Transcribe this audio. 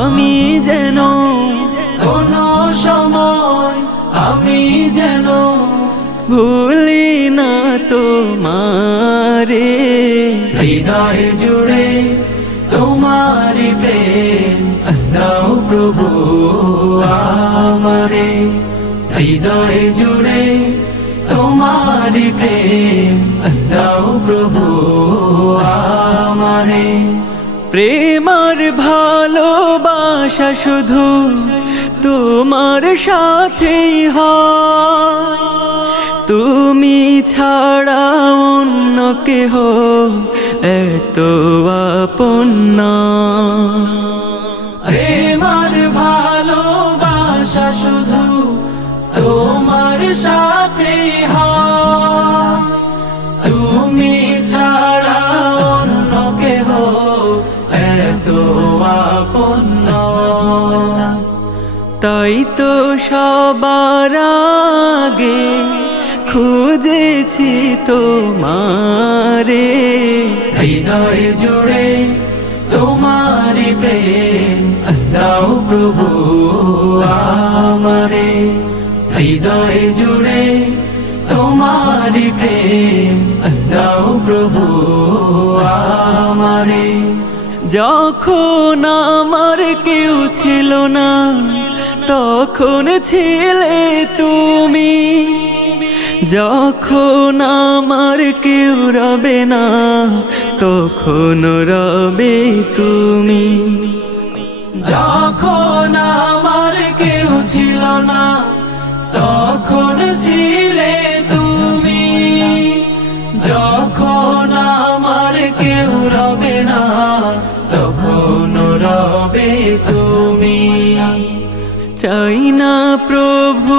আমি যেন কোনো সময় আমি যেন ভুলি না তোমারে। হৃদয় জুড়ে তোমারি প্রেম দাও প্রভু আমারে। হৃদয় জুড়ে তোমারি প্রেম দাও প্রভু আমারে। প্রেম আর ভালোবাসা শুধু তোমার সাথেই হয়, তুমি ছাড়া অন্য কেহ এত আপন না। প্রেম আর ভালোবাসা শুধু তোমার সাথে হয়, তুমি ছাড়া অন্য কেহ এত আপন না। তাই তো সবার আগে খুঁজেছি তোমারে। হৃদয় জুড়ে তোমারি প্রেম দাও প্রভু আমারে। হৃদয় জুড়ে তোমারি প্রেম দাও প্রভু আমারে। যখন আমার কেউ ছিল না তখন ছিলে তুমি, যখন আমার কেউ রবে না তখন রবে তুমি। যখন আমার কেউ ছিল না তখন ছিলে তুমি, যখন আমার কেউ রবে না তখন রবে তুমি। চাই না প্রভু